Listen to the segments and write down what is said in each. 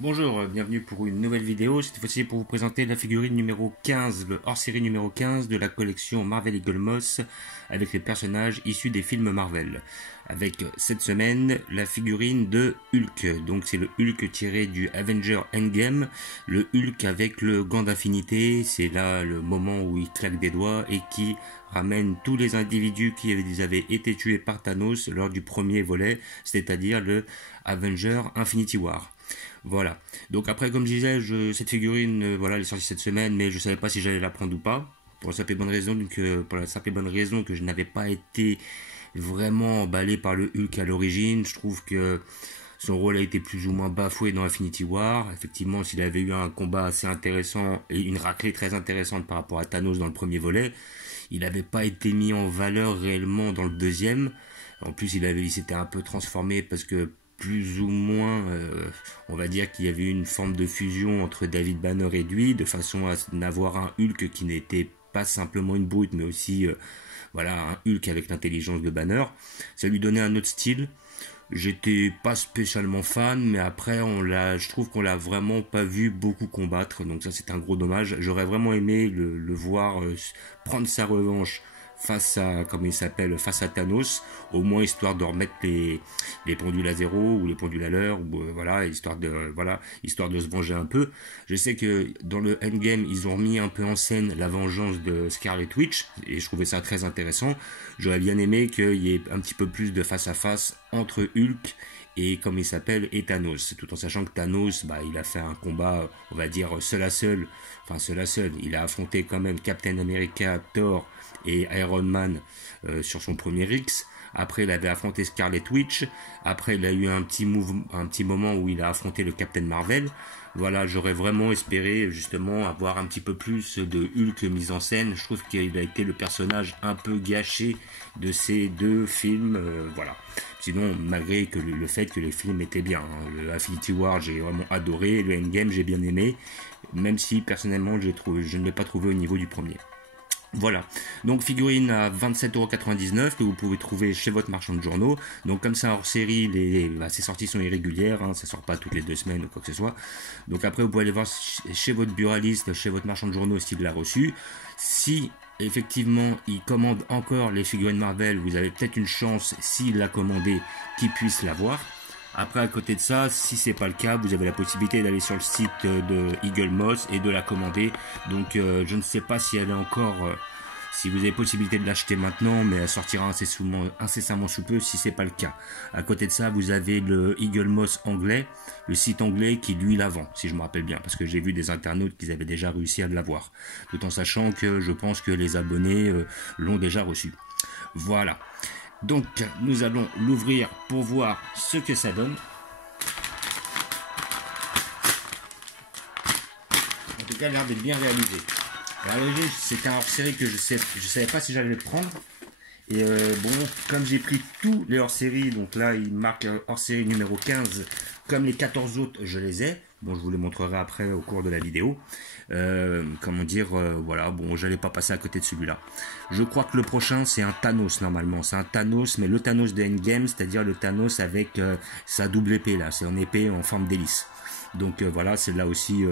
Bonjour, bienvenue pour une nouvelle vidéo, cette fois-ci pour vous présenter la figurine numéro 15, le hors-série numéro 15 de la collection Marvel Eagle Moss avec les personnages issus des films Marvel. Avec cette semaine la figurine de Hulk, donc c'est le Hulk tiré du Avenger Endgame, le Hulk avec le gant d'infinité, c'est là le moment où il claque des doigts et qui ramène tous les individus qui avaient été tués par Thanos lors du premier volet, c'est-à-dire le Avenger Infinity War. Voilà. Donc après, comme je disais, cette figurine, voilà, elle est sortie cette semaine, mais je savais pas si j'allais la prendre ou pas. Pour la simple et bonne raison, pour la simple et bonne raison que je n'avais pas été vraiment emballé par le Hulk à l'origine. Je trouve que son rôle a été plus ou moins bafoué dans Infinity War. Effectivement, s'il avait eu un combat assez intéressant et une raclée très intéressante par rapport à Thanos dans le premier volet, il n'avait pas été mis en valeur réellement dans le deuxième. En plus, il s'était un peu transformé parce que plus ou moins, on va dire qu'il y avait une forme de fusion entre David Banner et lui, de façon à n'avoir un Hulk qui n'était pas simplement une brute, mais aussi voilà, un Hulk avec l'intelligence de Banner. Ça lui donnait un autre style. J'étais pas spécialement fan, mais après je trouve qu'on l'a vraiment pas vu beaucoup combattre, donc ça c'est un gros dommage. J'aurais vraiment aimé le voir prendre sa revanche face à, comment il s'appelle, face à Thanos, au moins histoire de remettre les pendules à zéro ou les pendules à l'heure, ou voilà, histoire de se venger un peu. Je sais que dans le Endgame, ils ont remis un peu en scène la vengeance de Scarlet Witch, et je trouvais ça très intéressant. J'aurais bien aimé qu'il y ait un petit peu plus de face à face entre Hulk et comme il s'appelle, et Thanos, tout en sachant que Thanos, il a fait un combat, on va dire, seul à seul, il a affronté quand même Captain America, Thor et Iron Man sur son premier X. Après, il avait affronté Scarlet Witch. Après, il a eu un petit moment où il a affronté le Captain Marvel. Voilà, j'aurais vraiment espéré justement avoir un petit peu plus de Hulk mis en scène. Je trouve qu'il a été le personnage un peu gâché de ces deux films. Voilà. Sinon, malgré que le fait que les films étaient bien, hein. Le Infinity War, j'ai vraiment adoré. Le Endgame, j'ai bien aimé. Même si personnellement, je ne l'ai pas trouvé au niveau du premier. Voilà, donc figurine à 27,99€ que vous pouvez trouver chez votre marchand de journaux. Donc comme ça hors série, ces sorties sont irrégulières, hein, ça sort pas toutes les 2 semaines ou quoi que ce soit. Donc après vous pouvez aller voir chez votre buraliste, chez votre marchand de journaux s'il l'a reçu. Si effectivement il commande encore les figurines Marvel, vous avez peut-être une chance, s'il l'a commandé, qu'il puisse l'avoir. Après, à côté de ça, si c'est pas le cas, vous avez la possibilité d'aller sur le site de Eagle Moss et de la commander. Donc, je ne sais pas si elle est encore, si vous avez possibilité de l'acheter maintenant, mais elle sortira incessamment sous peu si c'est pas le cas. À côté de ça, vous avez le Eagle Moss anglais, le site anglais qui lui la vend, si je me rappelle bien, parce que j'ai vu des internautes qui avaient déjà réussi à l'avoir. Tout en sachant que je pense que les abonnés l'ont déjà reçu. Voilà. Donc, nous allons l'ouvrir pour voir ce que ça donne. En tout cas, l'air d'être bien réalisé. À l'origine, c'était un hors-série que je savais pas si j'allais le prendre. Et bon, comme j'ai pris tous les hors-séries, donc là, il marque hors-série numéro 15. Comme les 14 autres, je les ai. Bon, je vous les montrerai après au cours de la vidéo. Voilà, bon, j'allais pas passer à côté de celui-là. Je crois que le prochain, c'est un Thanos, normalement. C'est un Thanos, mais le Thanos de Endgame, c'est-à-dire le Thanos avec sa double épée, là. C'est en épée en forme d'hélice. Donc voilà, c'est là aussi,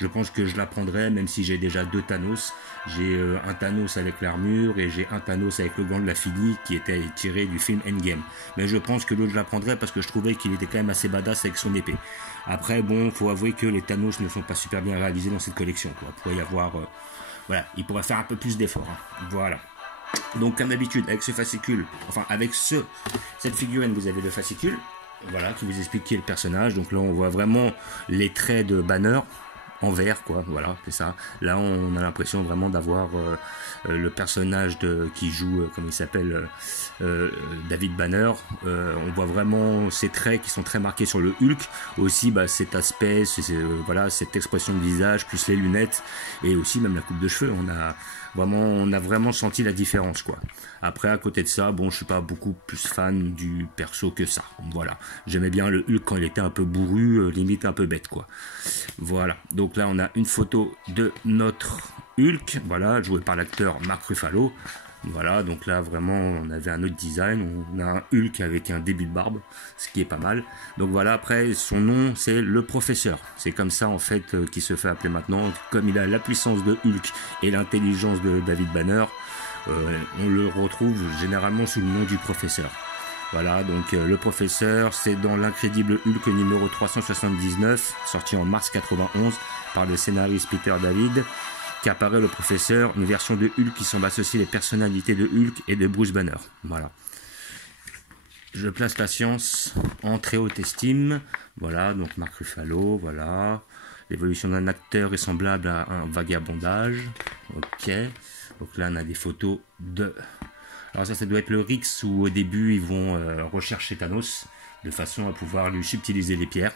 je pense que je la prendrai, même si j'ai déjà deux Thanos. J'ai un Thanos avec l'armure et j'ai un Thanos avec le gant de la fille qui était tiré du film Endgame. Mais je pense que l'autre je la prendrai parce que je trouvais qu'il était quand même assez badass avec son épée. Après, bon, faut avouer que les Thanos ne sont pas super bien réalisés dans cette collection, quoi. Il pourrait y avoir, voilà, il pourrait faire un peu plus d'efforts, hein. Voilà. Donc comme d'habitude, avec ce fascicule, enfin avec cette figurine, vous avez le fascicule. Voilà, qui vous explique qui est le personnage. Donc là, on voit vraiment les traits de Banner en vert, quoi. Voilà, c'est ça. Là, on a l'impression vraiment d'avoir le personnage qui joue, comment il s'appelle, David Banner. On voit vraiment ces traits qui sont très marqués sur le Hulk. Aussi, cet aspect, voilà, cette expression de visage, plus les lunettes, et aussi même la coupe de cheveux. On a vraiment senti la différence, quoi. Après, à côté de ça, bon, je suis pas beaucoup plus fan du perso que ça. Voilà. J'aimais bien le Hulk quand il était un peu bourru, limite un peu bête, quoi. Voilà. Donc là, on a une photo de notre Hulk, voilà, joué par l'acteur Mark Ruffalo. Voilà, donc là vraiment on avait un autre design, on a un Hulk avec un début de barbe, ce qui est pas mal. Donc voilà, après son nom c'est le professeur, c'est comme ça en fait qu'il se fait appeler maintenant, comme il a la puissance de Hulk et l'intelligence de David Banner, on le retrouve généralement sous le nom du professeur. Voilà, donc le professeur, c'est dans l'incrédible Hulk numéro 379, sorti en mars 91 par le scénariste Peter David, qu'apparaît le professeur, une version de Hulk qui semble associer les personnalités de Hulk et de Bruce Banner. Voilà. Je place la science en très haute estime. Voilà, donc Mark Ruffalo, voilà. L'évolution d'un acteur est semblable à un vagabondage. Ok. Donc là, on a des photos de... Alors ça doit être le Rix où au début, ils vont rechercher Thanos de façon à pouvoir lui subtiliser les pierres.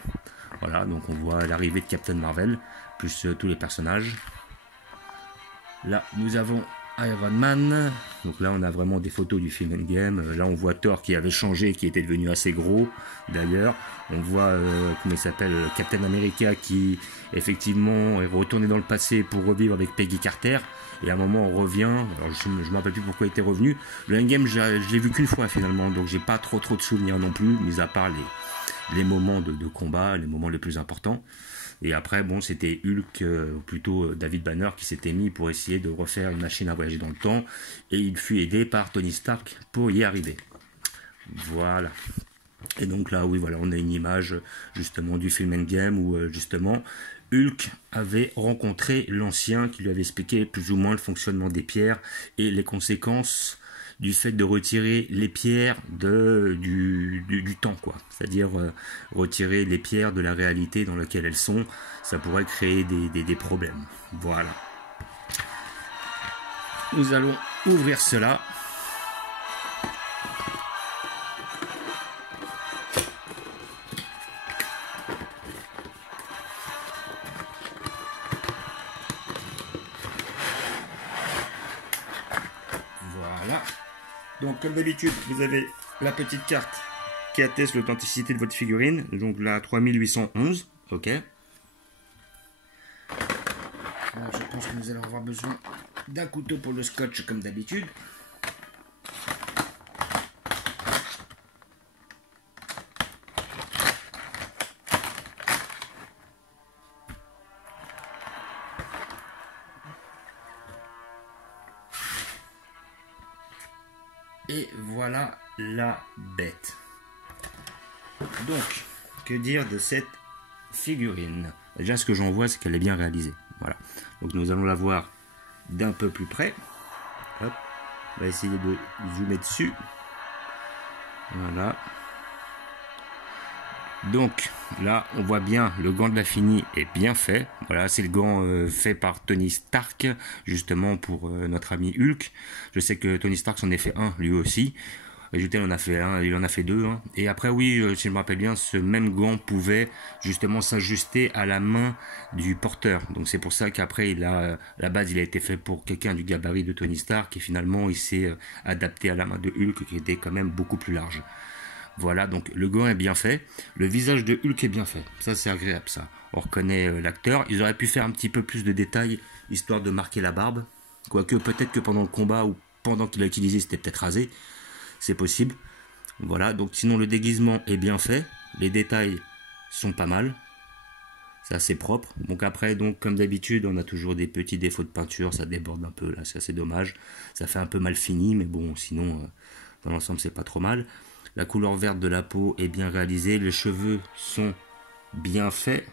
Voilà, donc on voit l'arrivée de Captain Marvel, plus tous les personnages. Là, nous avons Iron Man. Donc là, on a vraiment des photos du film Endgame. Là, on voit Thor qui avait changé, qui était devenu assez gros. D'ailleurs, on voit, comment il s'appelle, Captain America qui, effectivement, est retourné dans le passé pour revivre avec Peggy Carter. Et à un moment, on revient. Alors, je ne me rappelle plus pourquoi il était revenu. Le Endgame, je l'ai vu qu'une fois, finalement. Donc, j'ai pas trop de souvenirs non plus, mis à part les moments de combat, les moments les plus importants. Et après, bon, c'était Hulk, plutôt David Banner, qui s'était mis pour essayer de refaire une machine à voyager dans le temps. Et il fut aidé par Tony Stark pour y arriver. Voilà. Et donc là, oui, voilà, on a une image, justement, du film Endgame où, justement, Hulk avait rencontré l'ancien qui lui avait expliqué plus ou moins le fonctionnement des pierres et les conséquences du fait de retirer les pierres du temps, quoi. C'est-à-dire retirer les pierres de la réalité dans laquelle elles sont, ça pourrait créer des problèmes. Voilà. Nous allons ouvrir cela. Voilà. Donc comme d'habitude, vous avez la petite carte qui atteste l'authenticité de votre figurine. Donc la 3811, ok. Alors, je pense que nous allons avoir besoin d'un couteau pour le scotch comme d'habitude. Et voilà la bête. Donc, que dire de cette figurine? Déjà, ce que j'en vois, c'est qu'elle est bien réalisée. Voilà. Donc, nous allons la voir d'un peu plus près. Hop. On va essayer de zoomer dessus. Voilà. Donc, là, on voit bien, le gant de l'Infini est bien fait. Voilà, c'est le gant fait par Tony Stark, justement pour notre ami Hulk. Je sais que Tony Stark s'en a fait un, lui aussi. Ajouté, il en a fait un, il en a fait deux. Hein. Et après, oui, si je me rappelle bien, ce même gant pouvait justement s'ajuster à la main du porteur. Donc c'est pour ça qu'après, la base, il a été fait pour quelqu'un du gabarit de Tony Stark. Et finalement, il s'est adapté à la main de Hulk, qui était quand même beaucoup plus large. Voilà, donc le gant est bien fait. Le visage de Hulk est bien fait. Ça, c'est agréable, ça. On reconnaît l'acteur. Ils auraient pu faire un petit peu plus de détails, histoire de marquer la barbe. Quoique, peut-être que pendant le combat ou pendant qu'il a utilisé, c'était peut-être rasé. C'est possible. Voilà, donc sinon le déguisement est bien fait. Les détails sont pas mal. C'est assez propre. Donc après, donc comme d'habitude, on a toujours des petits défauts de peinture. Ça déborde un peu là, c'est assez dommage. Ça fait un peu mal fini, mais bon, sinon, dans l'ensemble, c'est pas trop mal. La couleur verte de la peau est bien réalisée. Les cheveux sont bien faits.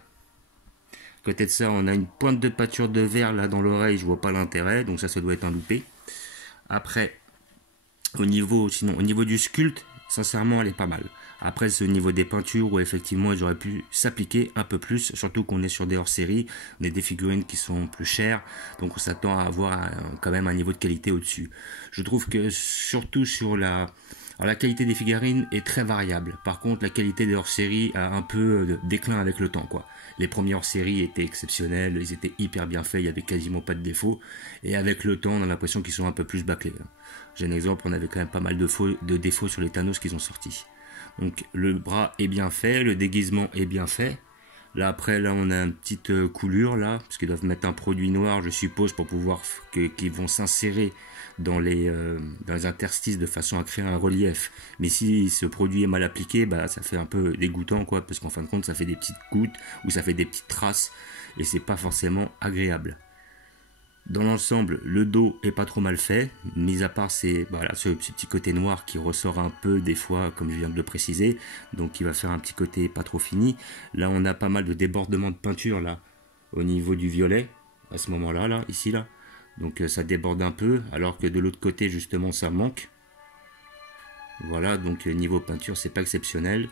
À côté de ça, on a une pointe de peinture de vert là dans l'oreille. Je vois pas l'intérêt, donc ça doit être un loupé. Après, au niveau du sculpte, sincèrement, elle est pas mal. Après, c'est au niveau des peintures où effectivement, ils auraient pu s'appliquer un peu plus, surtout qu'on est sur des hors-séries, on a des figurines qui sont plus chères, donc on s'attend à avoir quand même un niveau de qualité au-dessus. Je trouve que surtout sur la qualité des figurines est très variable. Par contre, la qualité des hors-séries a un peu de déclin avec le temps, quoi. Les premiers hors-séries étaient exceptionnels, ils étaient hyper bien faits, il y avait quasiment pas de défauts. Et avec le temps, on a l'impression qu'ils sont un peu plus bâclés. J'ai un exemple, on avait quand même pas mal de défauts sur les Thanos qu'ils ont sortis. Donc le bras est bien fait, le déguisement est bien fait. Là après, là on a une petite coulure là, parce qu'ils doivent mettre un produit noir, je suppose, pour pouvoir qu'ils vont s'insérer dans les interstices de façon à créer un relief. Mais si ce produit est mal appliqué, bah, ça fait un peu dégoûtant, quoi, parce qu'en fin de compte, ça fait des petites gouttes ou ça fait des petites traces et c'est pas forcément agréable. Dans l'ensemble, le dos est pas trop mal fait, mis à part voilà, ce petit côté noir qui ressort un peu des fois, comme je viens de le préciser, donc il va faire un petit côté pas trop fini. Là, on a pas mal de débordements de peinture là, au niveau du violet, à ce moment-là, là, ici là. Donc ça déborde un peu, alors que de l'autre côté, justement, ça manque. Voilà, donc niveau peinture, c'est pas exceptionnel.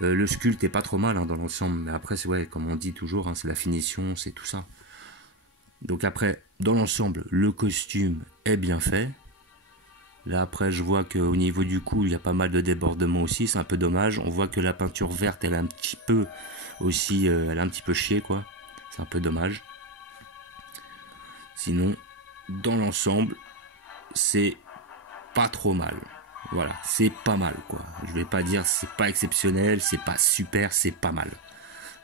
Le sculpte est pas trop mal hein, dans l'ensemble, mais après, ouais, comme on dit toujours, hein, c'est la finition, c'est tout ça. Donc après, dans l'ensemble, le costume est bien fait. Là après, je vois qu'au niveau du cou, il y a pas mal de débordements aussi, c'est un peu dommage. On voit que la peinture verte, elle a un petit peu aussi, elle a un petit peu chié quoi. C'est un peu dommage. Sinon, dans l'ensemble, c'est pas trop mal. Voilà, c'est pas mal quoi. Je vais pas dire c'est pas exceptionnel, c'est pas super, c'est pas mal.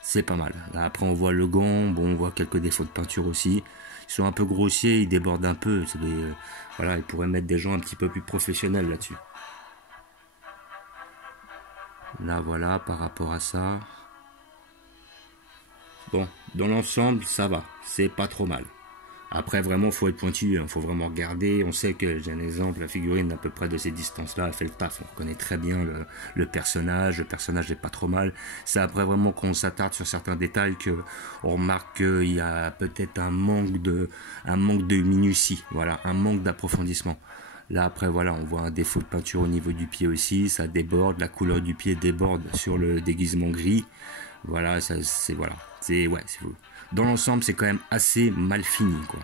C'est pas mal. Là, après, on voit le gant, bon, on voit quelques défauts de peinture aussi. Ils sont un peu grossiers, ils débordent un peu. Voilà, ils pourraient mettre des gens un petit peu plus professionnels là-dessus. Là, voilà, par rapport à ça. Bon, dans l'ensemble, ça va. C'est pas trop mal. Après, vraiment, faut être pointu, faut vraiment regarder. On sait que, j'ai un exemple, la figurine à peu près de ces distances-là, elle fait le taf. On connaît très bien le personnage n'est pas trop mal. C'est après vraiment qu'on s'attarde sur certains détails qu'on remarque qu'il y a peut-être un manque de minutie, voilà, un manque d'approfondissement. Là, après, voilà, on voit un défaut de peinture au niveau du pied aussi, ça déborde, la couleur du pied déborde sur le déguisement gris. Voilà, voilà, ouais, c'est fou. Dans l'ensemble, c'est quand même assez mal fini, quoi.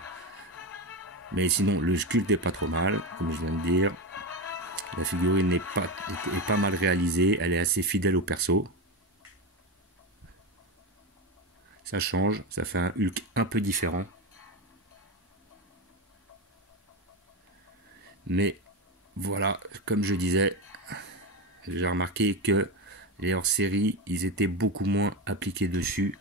Mais sinon, le sculpte est pas trop mal, comme je viens de dire. La figurine est pas mal réalisée, elle est assez fidèle au perso. Ça change, ça fait un Hulk un peu différent. Mais voilà, comme je disais, j'ai remarqué que les hors-séries, ils étaient beaucoup moins appliqués dessus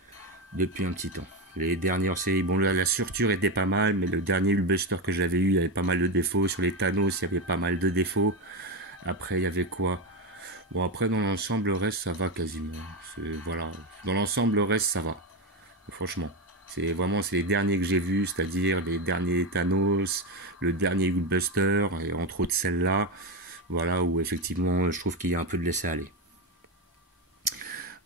depuis un petit temps. Les dernières séries, bon là la structure était pas mal, mais le dernier Hulkbuster que j'avais eu, il y avait pas mal de défauts. Sur les Thanos, il y avait pas mal de défauts. Après, il y avait quoi? Bon, après, dans l'ensemble, le reste, ça va quasiment. Voilà. Dans l'ensemble, le reste, ça va. Franchement. C'est les derniers que j'ai vus, c'est-à-dire les derniers Thanos, le dernier Hulkbuster, et entre autres celle-là. Voilà, où effectivement, je trouve qu'il y a un peu de laisser aller.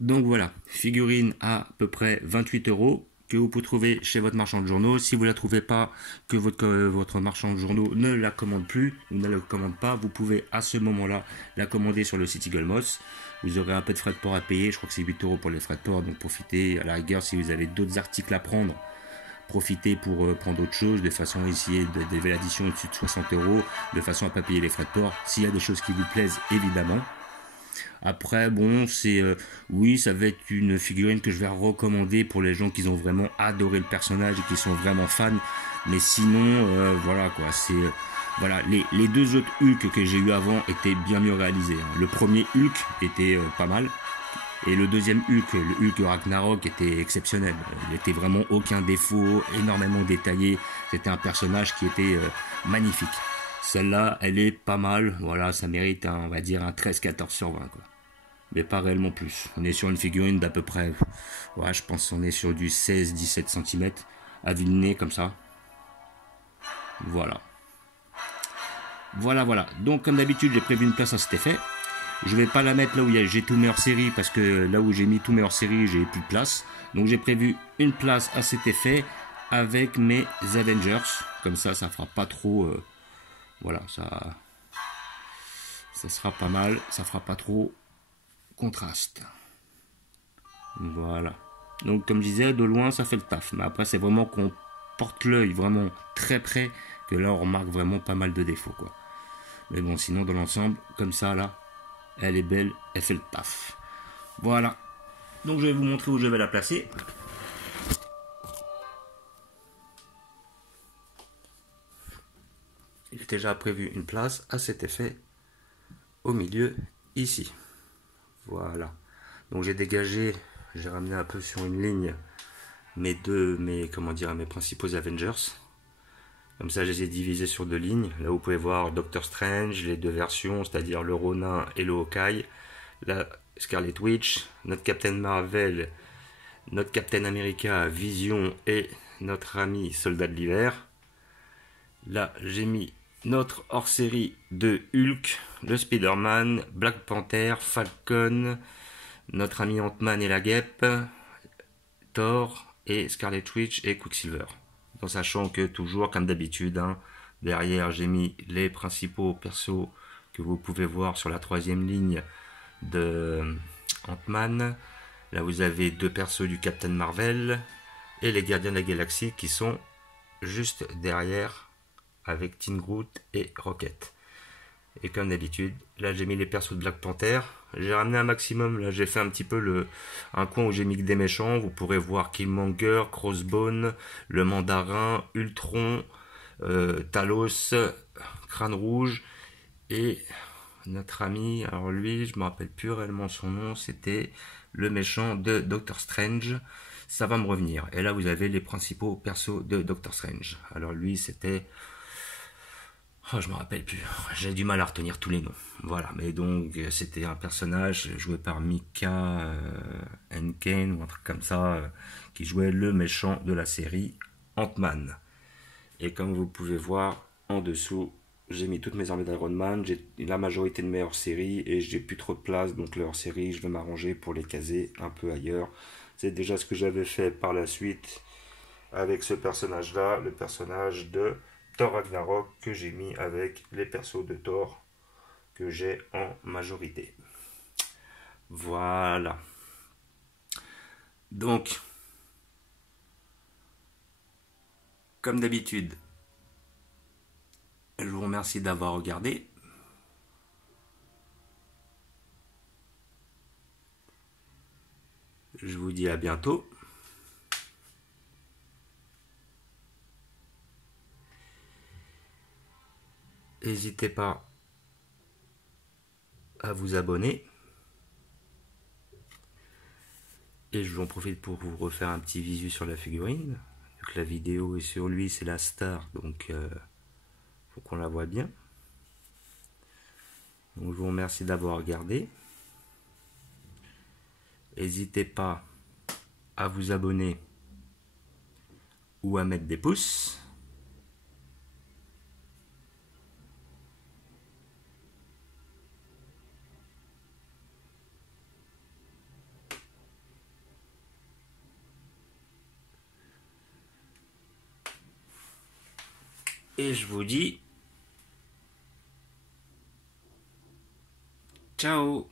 Donc voilà, figurine à peu près 28 € que vous pouvez trouver chez votre marchand de journaux. Si vous ne la trouvez pas, que votre marchand de journaux ne la commande plus ou ne la commande pas, vous pouvez à ce moment-là la commander sur le site Eagle Moss. Vous aurez un peu de frais de port à payer, je crois que c'est 8 € pour les frais de port, donc profitez. À la rigueur, si vous avez d'autres articles à prendre, profitez pour prendre autre chose, de façon à essayer d'élever l'addition au-dessus de 60 €, de façon à ne pas payer les frais de port. S'il y a des choses qui vous plaisent, évidemment. Après, bon, oui, ça va être une figurine que je vais recommander pour les gens qui ont vraiment adoré le personnage et qui sont vraiment fans. Mais sinon, voilà quoi, voilà, les deux autres Hulk que j'ai eu avant étaient bien mieux réalisés. Hein. Le premier Hulk était pas mal. Et le deuxième Hulk, le Hulk Ragnarok, était exceptionnel. Il n'était vraiment aucun défaut, énormément détaillé. C'était un personnage qui était magnifique. Celle-là, elle est pas mal. Voilà, ça mérite, on va dire, un 13-14 sur 20. Quoi. Mais pas réellement plus. On est sur une figurine d'à peu près... Ouais, je pense qu'on est sur du 16-17 cm. À vue de nez, comme ça. Voilà. Voilà. Donc, comme d'habitude, j'ai prévu une place à cet effet. Je vais pas la mettre là où j'ai tous mes hors-séries, parce que là où j'ai mis tous mes hors-séries, j'ai plus de place. Donc, j'ai prévu une place à cet effet avec mes Avengers. Comme ça fera pas trop... voilà, ça sera pas mal, ça fera pas trop contraste. Voilà. Donc comme je disais, de loin ça fait le taf. Mais après c'est vraiment qu'on porte l'œil vraiment très près que là on remarque vraiment pas mal de défauts quoi. Mais bon sinon dans l'ensemble, comme ça là, elle est belle, elle fait le taf. Voilà. Donc je vais vous montrer où je vais la placer. J'ai déjà prévu une place à cet effet au milieu ici. Voilà. Donc j'ai dégagé, j'ai ramené un peu sur une ligne mes principaux Avengers Comme ça, je les ai divisés sur 2 lignes. Là, vous pouvez voir Doctor Strange, les 2 versions, c'est-à-dire le Ronin et le Hawkeye. Là, Scarlet Witch, notre Captain Marvel, notre Captain America, Vision et notre ami Soldat de l'Hiver. Là, j'ai mis notre hors-série de Hulk, le Spider-Man, Black Panther, Falcon, notre ami Ant-Man et la Guêpe, Thor et Scarlet Witch et Quicksilver. En sachant que toujours, comme d'habitude, hein, derrière j'ai mis les principaux persos que vous pouvez voir sur la 3e ligne de Ant-Man. Là vous avez 2 persos du Captain Marvel et les Gardiens de la Galaxie qui sont juste derrière avec Teen Groot et Rocket. Et comme d'habitude, là j'ai mis les persos de Black Panther. J'ai ramené un maximum, là j'ai fait un petit peu un coin où j'ai mis que des méchants. Vous pourrez voir Killmonger, Crossbone, le Mandarin, Ultron, Talos, Crâne Rouge et notre ami, alors lui je me rappelle plus réellement son nom, c'était le méchant de Doctor Strange. Ça va me revenir. Et là vous avez les principaux persos de Doctor Strange. Alors lui c'était... Oh, je me rappelle plus. J'ai du mal à retenir tous les noms. Voilà. Mais donc, c'était un personnage joué par Mika Henken ou un truc comme ça, qui jouait le méchant de la série Ant-Man. Et comme vous pouvez voir, en dessous, j'ai mis toutes mes armées d'Iron Man. J'ai la majorité de mes hors-séries et j'ai plus trop de place. Donc, les hors-séries, je vais m'arranger pour les caser un peu ailleurs. C'est déjà ce que j'avais fait par la suite avec ce personnage-là, le personnage de Thor Ragnarok que j'ai mis avec les persos de Thor que j'ai en majorité. Voilà. Donc, comme d'habitude, je vous remercie d'avoir regardé. Je vous dis à bientôt. N'hésitez pas à vous abonner. Et je vous en profite pour vous refaire un petit visu sur la figurine. Donc la vidéo est sur lui, c'est la star, donc faut qu'on la voit bien. Donc je vous remercie d'avoir regardé. N'hésitez pas à vous abonner ou à mettre des pouces. Et je vous dis ciao.